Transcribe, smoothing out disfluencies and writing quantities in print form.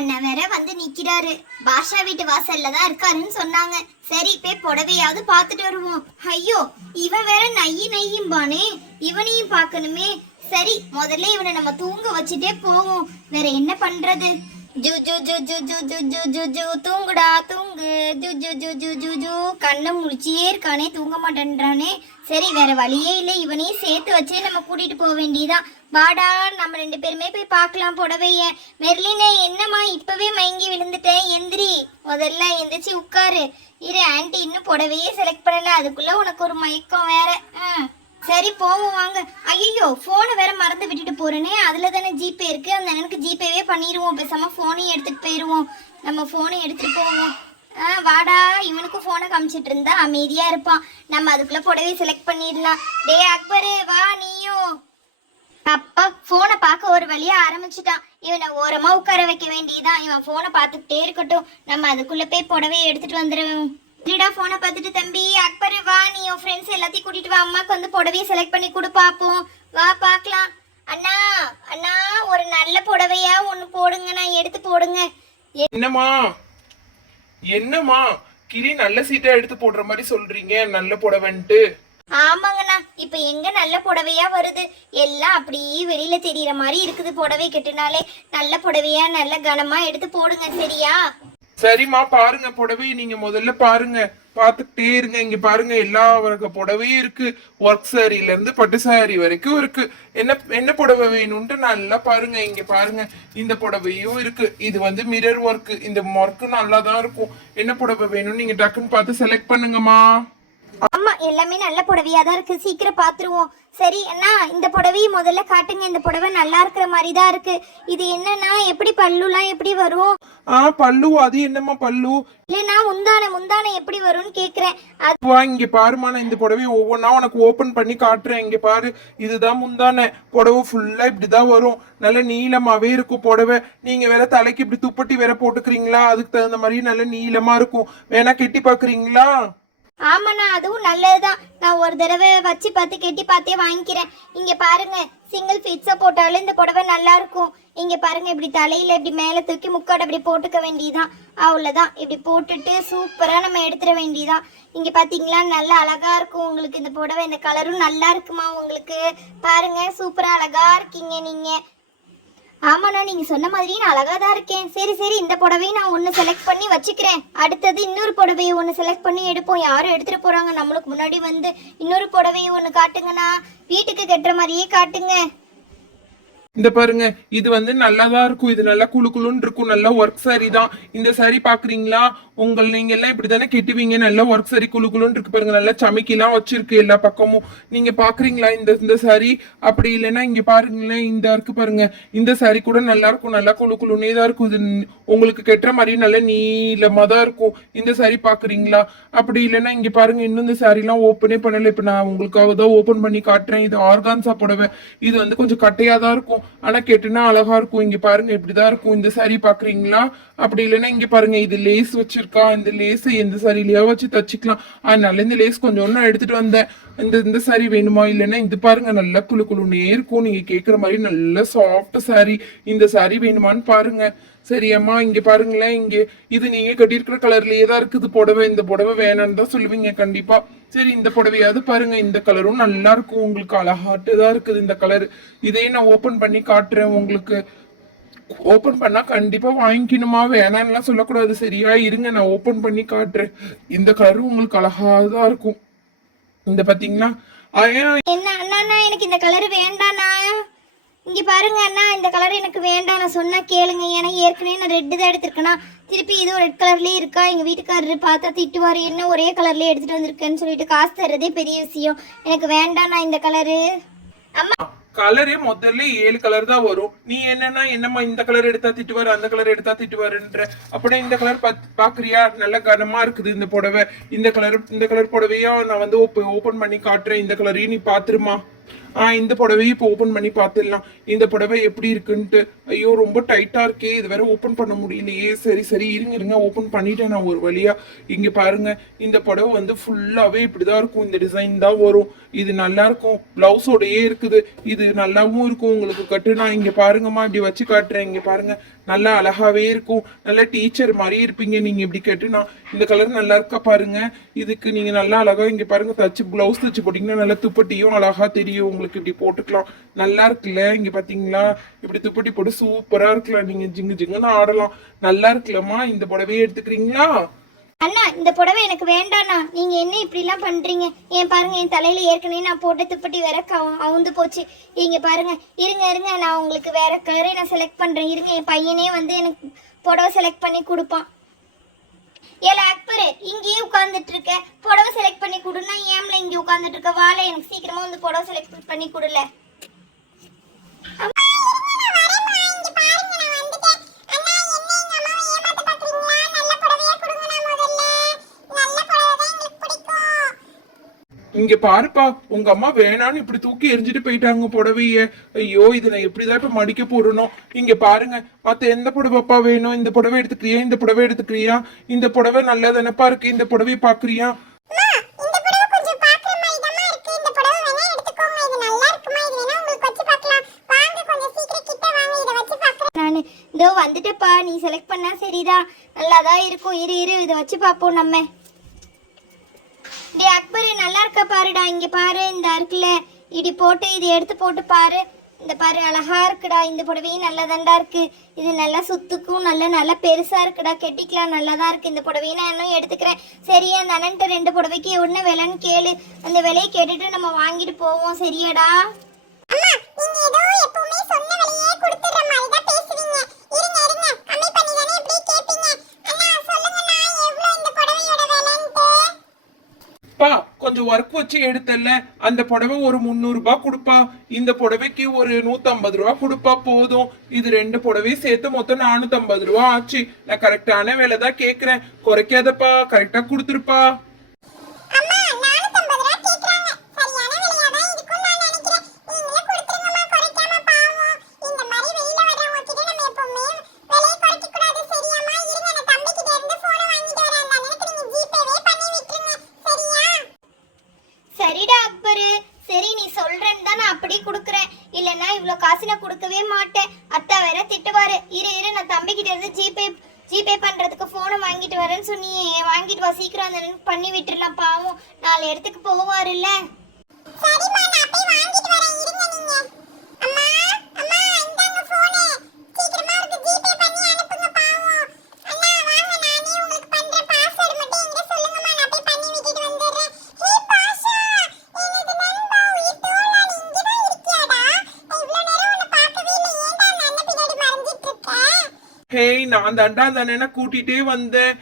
அண்ணன் வேற வந்து நிக்கிறாரு. பாஷா வீட்டு வாசல்ல தான் இருக்காருன்னு சொன்னாங்க. சரி போய் புடவையாவது பார்த்துட்டு வருவோம். ஐயோ, இவன் வேற நையி நையும்பானே, இவனையும் பார்க்கணுமே. சரி முதல்ல இவனை நம்ம தூங்க வச்சுட்டே போவோம். வேற என்ன பண்றது? ஜூ ஜூ ஜூ ஜூ ஜூ ஜூ ஜூ ஜூ ஜூ தூங்குடா தூங்கு. ஜூ ஜூ ஜூ ஜூ ஜூ ஜூ கண்ணை முடிச்சியே இருக்கானே, தூங்க மாட்டேன்றானே. சரி வேற வழியே இல்லை, இவனையும் சேர்த்து வச்சே நம்ம கூட்டிட்டு போக வேண்டியதான். வாடா நம்ம 2 பேருமே போய் பார்க்கலாம் புடவைய. மெர்லினே, என்னம்மா இப்பவே மயங்கி விழுந்துட்டேன், எந்திரி. முதல்ல எந்திரிச்சு உட்காரு. இரு, ஆன்ட்டி இன்னும் புடவையே செலக்ட் பண்ணல, அதுக்குள்ள உனக்கு ஒரு மயக்கம் வேற. சரி போவோம் வாங்க. ஐயோ, போனை வேற மறந்து விட்டுட்டு போறேனே. அதுல தானே ஜிபே இருக்கு, அந்த எனக்கு ஜிபேவே பண்ணிடுவோம். பேசாம போனையும் எடுத்துட்டு போயிடுவோம். நம்ம போனை எடுத்துட்டு போவோம். வாடா, இவனுக்கு போனை காமிச்சிட்டு இருந்தா அமைதியா இருப்பான். நம்ம அதுக்குள்ள புடவை செலக்ட் பண்ணிடலாம். டே அக்பரு, வா நீயும். அப்பா போனை பார்க்க ஒரு வழியா ஆரம்பிச்சுட்டான். இவனை ஓரமா உட்கார வைக்க வேண்டியதான். இவன் போனை பார்த்துக்கிட்டே இருக்கட்டும், நம்ம அதுக்குள்ள போய் புடவையை எடுத்துட்டு வந்துடுவோம். இல்லடா போனை பார்த்துட்டு தம்பி அக்பரு, வா நீ உன் ஃப்ரெண்ட்ஸ் எல்லாத்தையும் கூட்டிட்டு வா. அம்மாக்கு வந்து புடவையை செலக்ட் பண்ணி கொடு பாப்போம். வா பார்க்கலாம். அண்ணா அண்ணா, ஒரு நல்ல புடவையா ஒண்ணு போடுங்க, நான் எடுத்து போடுங்க. என்னம்மா என்னம்மா கிரி, நல்ல சீட்டா எடுத்து போடுற மாதிரி சொல்றீங்க, நல்ல புடவைன்ட்டு. ஆமாங்கண்ணா, இப்ப எங்க நல்ல புடவையா வருது? எல்லாம் அப்படியே வெளியில தெரியற மாதிரி இருக்குது. புடவை கெட்டுனாலே நல்ல புடவையா நல்ல கனமா எடுத்து போடுங்க, சரியா? சரிம்மா, பாருங்க புடவையை நீங்க முதல்ல பாருங்க, பார்த்துக்கிட்டே இருங்க. இங்க பாருங்க, எல்லா வகை புடவையும் இருக்கு. ஒர்க் சாரில இருந்து பட்டு சாரி வரைக்கும் இருக்கு. என்ன என்ன புடவை வேணும்ட்டு நல்லா பாருங்க. இங்க பாருங்க, இந்த புடவையும் இருக்கு. இது வந்து மிரர் ஒர்க். இந்த ஒர்க் நல்லா தான் இருக்கும். என்ன புடவை வேணும்னு நீங்க டக்குன்னு பார்த்து செலக்ட் பண்ணுங்கம்மா. ஆமா, எல்லாமே நல்ல புடவையா தான் இருக்கு. சீக்கிரம் பாத்துருவோம். சரி அண்ணா, இந்த புடவையை முதல்ல காட்டுங்க. இந்த புடவை நல்லா இருக்கிற மாதிரி தான் இருக்கு. இது என்னன்னா, எப்படி பல்லுலாம் எப்படி வரும்? பல்லு, அது என்னம்மா பல்லு? இல்லைன்னா முந்தானை எப்படி வரும்னு கேக்குறேன். இங்க பாருமா, நான் இந்த புடவையை ஒவ்வொன்னா உனக்கு ஓபன் பண்ணி காட்டுறேன். இங்க பாரு, இதுதான் முந்தானை. புடவை ஃபுல்லா இப்படிதான் வரும். நல்ல நீளமாவே இருக்கும் புடவை. நீங்க வேற தலைக்கு இப்படி துப்பட்டி வேற போட்டுக்கிறீங்களா, அதுக்கு தகுந்த மாதிரி நல்ல நீளமா இருக்கும். வேணா கெட்டி பாக்குறீங்களா? ஆமாண்ணா, அதுவும் நல்லதுதான். நான் ஒரு தடவை வச்சு பார்த்து கெட்டி பார்த்தே வாங்கிக்கிறேன். இங்க பாருங்க, சிங்கிள் ஃபிட்ஸா போட்டாலும் இந்த புடவை நல்லா இருக்கும். இங்க பாருங்க, இப்படி தலையில இப்படி மேல தூக்கி முக்காடு அப்படி போட்டுக்க வேண்டியதான். அவ்வளவுதான். இப்படி போட்டுட்டு சூப்பரா நம்ம எடுத்துட வேண்டியதான். இங்க பாத்தீங்களா, நல்லா அழகா இருக்கும் உங்களுக்கு இந்த புடவை. இந்த கலரும் நல்லா இருக்குமா உங்களுக்கு? பாருங்க, சூப்பரா அழகா இருக்கீங்க நீங்க. ஆமாண்ணா, நீங்க சொன்ன மாதிரி நான் அழகா தான் இருக்கேன். சரி சரி, இந்த புடவையை நான் ஒன்னு செலக்ட் பண்ணி வச்சுக்கிறேன். அடுத்தது இன்னொரு புடவையை ஒன்னு செலக்ட் பண்ணி எடுப்போம். யாரும் எடுத்துட்டு போறாங்க, நம்மளுக்கு முன்னாடி வந்து இன்னொரு புடவையை ஒன்னு காட்டுங்கண்ணா. வீட்டுக்கு கட்டுற மாதிரியே காட்டுங்க. இந்த பாருங்க, இது வந்து நல்லாதான் இருக்கும். இது நல்லா குழு குழுன்னு இருக்கும். நல்லா ஒர்க் சாரி தான். இந்த சாரி பாக்குறீங்களா? நீங்க எல்லாம் இப்படித்தானே கெட்டுவீங்க. நல்லா ஒர்க் சாரி குழு குழுன்னு இருக்கு பாருங்க. நல்லா சமைக்கலாம் வச்சிருக்கு எல்லா பக்கமும். நீங்க பாக்குறீங்களா இந்த சாரி? அப்படி இல்லைன்னா இங்க பாருங்களேன், இந்த இருக்கு பாருங்க. இந்த சாரி கூட நல்லா இருக்கும். நல்லா குழு குழுனே தான் இருக்கும். இது உங்களுக்கு கெட்டுற மாதிரி நல்ல நீளமா தான் இருக்கும். இந்த சாரி பாக்குறீங்களா? அப்படி இல்லைன்னா இங்க பாருங்க, இன்னும் இந்த சாரி எல்லாம் ஓப்பனே பண்ணல. இப்ப நான் உங்களுக்காக தான் ஓபன் பண்ணி காட்டுறேன். இது ஆர்கான்ஸா புடவை. இது வந்து கொஞ்சம் கட்டையா தான் இருக்கும். ஆனா கெட்டுனா அழகா இருக்கும். இங்க பாருங்க, இப்படிதான் இருக்கும். இந்த சாரி பாக்குறீங்களா? அப்படி இல்லைன்னா இங்க பாருங்க, இது லேஸ் வச்சிருக்கா. இந்த லேஸ் எந்த சாரிலயா வச்சு தச்சுக்கலாம். அதனால இந்த லேஸ் கொஞ்சம் ஒன்னும் எடுத்துட்டு வந்தேன். இந்த சாரி வேணுமா? இல்லைன்னா இது பாருங்க, நல்லா குழு குழுனே இருக்கும். நீங்க கேக்குற மாதிரி நல்ல சாஃப்ட் சாரி. இந்த சாரி வேணுமான்னு பாருங்க. சரியம்மா, இங்க பாருங்களேன். இங்க இது நீங்க கட்டியிருக்கிற கலர்லயே தான் இருக்குது புடவை. இந்த புடவை வேணான்னு தான் சொல்லுவீங்க கண்டிப்பா. சரி, இந்த புடவையாவது பாருங்க. இந்த கலரும் நல்லா இருக்கும். உங்களுக்கு அழகாட்டு தான் இருக்குது இந்த கலர். இதே நான் ஓபன் பண்ணி காட்டுறேன் உங்களுக்கு. ஓபன் பண்ணா கண்டிப்பா வாங்கிக்கணுமா, வேணான்னுலாம் சொல்லக்கூடாது, சரியா? இருங்க, நான் ஓபன் பண்ணி காட்டுறேன். இந்த கலரும் உங்களுக்கு அழகாதான் இருக்கும். இந்த பாத்தீங்களா? என்ன அண்ணா, எனக்கு இந்த கலர் வேண்டாண்ணா. இங்க பாருங்க அண்ணா, இந்த கலர் எனக்கு வேண்டாம். நான் சொன்னா கேளுங்க. ஏன்னா ஏற்கனவே நான் ரெட்டு தான் எடுத்திருக்கேன்னா, திருப்பி இதுவும் ரெட் கலர்லயே இருக்கா. எங்க வீட்டுக்காரரு பார்த்தா திட்டுவாரு, என்ன ஒரே கலர்லயே எடுத்துட்டு வந்திருக்கேன்னு சொல்லிட்டு. காசு தர்றதே பெரிய விஷயம். எனக்கு வேண்டாண்ணா இந்த கலரு. அம்மா, கலரே முதல்ல 7 கலர் தான் வரும். நீ என்னம்மா இந்த கலர் எடுத்தா திட்டுவாரு, அந்த கலர் எடுத்தா திட்டுவாருன்ற. அப்படின்னா இந்த கலர் பாக்குறியா? நல்ல கனமா இருக்குது இந்த புடவை. இந்த கலர் புடவையா நான் வந்து ஓபன் பண்ணி காட்டுறேன். இந்த கலரையும் நீ பாத்துருமா. இந்த புடவையை இப்போ ஓபன் பண்ணி பார்த்துடலாம். இந்த புடவை எப்படி இருக்குன்ட்டு. ஐயோ ரொம்ப டைட்டா இருக்கே, இது வேற ஓபன் பண்ண முடியலையே. சரி சரி இருங்க இருங்க, ஓபன் பண்ணிட்டேன் நான் ஒரு வழியா. இங்க பாருங்க, இந்த புடவை வந்து ஃபுல்லாவே இப்படிதான் இருக்கும். இந்த டிசைன் தான் வரும். இது நல்லா இருக்கும், பிளவுஸோடயே இருக்குது. இது நல்லாவும் இருக்கும் உங்களுக்கு கட்டுனா. இங்க பாருங்கம்மா, இப்படி வச்சு காட்டுறேன். இங்க பாருங்க, நல்லா அழகாவே இருக்கும். நல்ல டீச்சர் மாதிரி இருப்பீங்க நீங்க இப்படி கட்டுனா. இந்த கலர் நல்லா இருக்கா பாருங்க. இதுக்கு நீங்க நல்லா அழகா இங்க பாருங்க தச்சு பிளவுஸ் தச்சு போட்டீங்கன்னா நல்லா துப்பட்டியும் அழகா தெரியும் உங்களுக்கு. இப்படி போட்டுக்கலாம், நல்லா இருக்குல்ல. இங்க பாத்தீங்களா, இப்படி துப்பட்டி போட்டு சூப்பரா இருக்கலாம். நீங்க ஜிங்கு ஜிங்குன்னு ஆடலாம். நல்லா இருக்குல்லம்மா. இந்த புடவையே எடுத்துக்கிறீங்களா? அண்ணா இந்த புடவை எனக்கு வேண்டாண்ணா. நீங்க என்ன இப்படிலாம் பண்றீங்க? ஏன் பாருங்க, என் தலையில ஏற்கனவே நான் போட்ட துப்பட்டி வேற அவுந்து போச்சு. இங்க பாருங்க, இருங்க இருங்க, நான் உங்களுக்கு வேற கலரை நான் செலக்ட் பண்றேன். இருங்க, என் பையனே வந்து எனக்கு புடவை செலக்ட் பண்ணி கொடுப்பான். ஏல அக்பரு, இங்கேயே உட்கார்ந்துட்டு இருக்க, புடவை செலக்ட் பண்ணி கொடுன்னா ஏம்ல இங்கே உட்கார்ந்துட்டு இருக்க? வாழை, எனக்கு சீக்கிரமா வந்து புடவை செலக்ட் பண்ணி கொடுல. இங்க பாருப்பா, உங்க அம்மா வேணான்னு இப்படி தூக்கி எரிஞ்சிட்டு போயிட்டாங்க புடவைய. ஐயோ, இதை நான் எப்படிதான் இப்ப மடிக்க போறணும். இங்க பாருங்க, மத்த எந்த புடவைப்பா வேணும்? இந்த புடவை எடுத்துக்கிறியா? இந்த புடவை எடுத்துக்கிறியா? இந்த புடவை நல்லதானப்பா இருக்கு. இந்த புடவை பாக்குறியா? நானு இதோ வந்துட்டப்பா. நீ செலக்ட் பண்ணா சரிதான், நல்லாதான் இருக்கும். இரு இரு, இதை வச்சு பார்ப்போம் நம்ம. டே அக்பரு, நல்லா இருக்கா பாருடா. இங்க பாரு, இந்த இருக்குல்ல, இடி போட்டு இது எடுத்து போட்டு பாரு. இந்த பாரு, அழகா இருக்குடா. இந்த புடவையும் நல்லதாண்டா இருக்கு. இது நல்லா சுத்துக்கும், நல்லா பெருசா இருக்குடா. கெட்டிக்கலாம், நல்லாதான் இருக்கு. இந்த புடவையை நான் இன்னும் எடுத்துக்கிறேன். சரி, அந்த அண்ணன்ட்ட 2 புடவைக்கு என்ன விலைன்னு கேளு. அந்த விலையை கேட்டுட்டு நம்ம வாங்கிட்டு போவோம். சரியாடா? கொஞ்சம் ஒர்க் வச்சு எடுத்தல, அந்த புடவை ஒரு 300 ரூபாய் கொடுப்பா. இந்த புடவைக்கு ஒரு 150 ரூபாய் கொடுப்பா போதும். இது 2 புடவையும் சேர்த்து மொத்தம் 450 ரூபாய் ஆச்சு. நான் கரெக்டான வேலை தான் கேக்குறேன், குறைக்காதப்பா, கரெக்டா கொடுத்துருப்பா. சரிடா அக்பரு, சரி நீ சொல்றேன்னு தான் நான் அப்படியே கொடுக்குறேன். இல்லைன்னா இவ்வளோ காசு நான் கொடுக்கவே மாட்டேன். அத்தா வேற திட்டுவாரு. இரு இரு, நான் தம்பிக்கிட்ட இருந்து ஜிபே பண்றதுக்கு போனை வாங்கிட்டு வரேன்னு சொன்னியே, வாங்கிட்டு வா சீக்கிரம். அந்த பண்ணி விட்டுறலாம், பாவம் 4 இடத்துக்கு போவாருல்ல. ஹேய், நான் தாண்டா அந்த அண்ணனை கூட்டிட்டே வந்தேன்.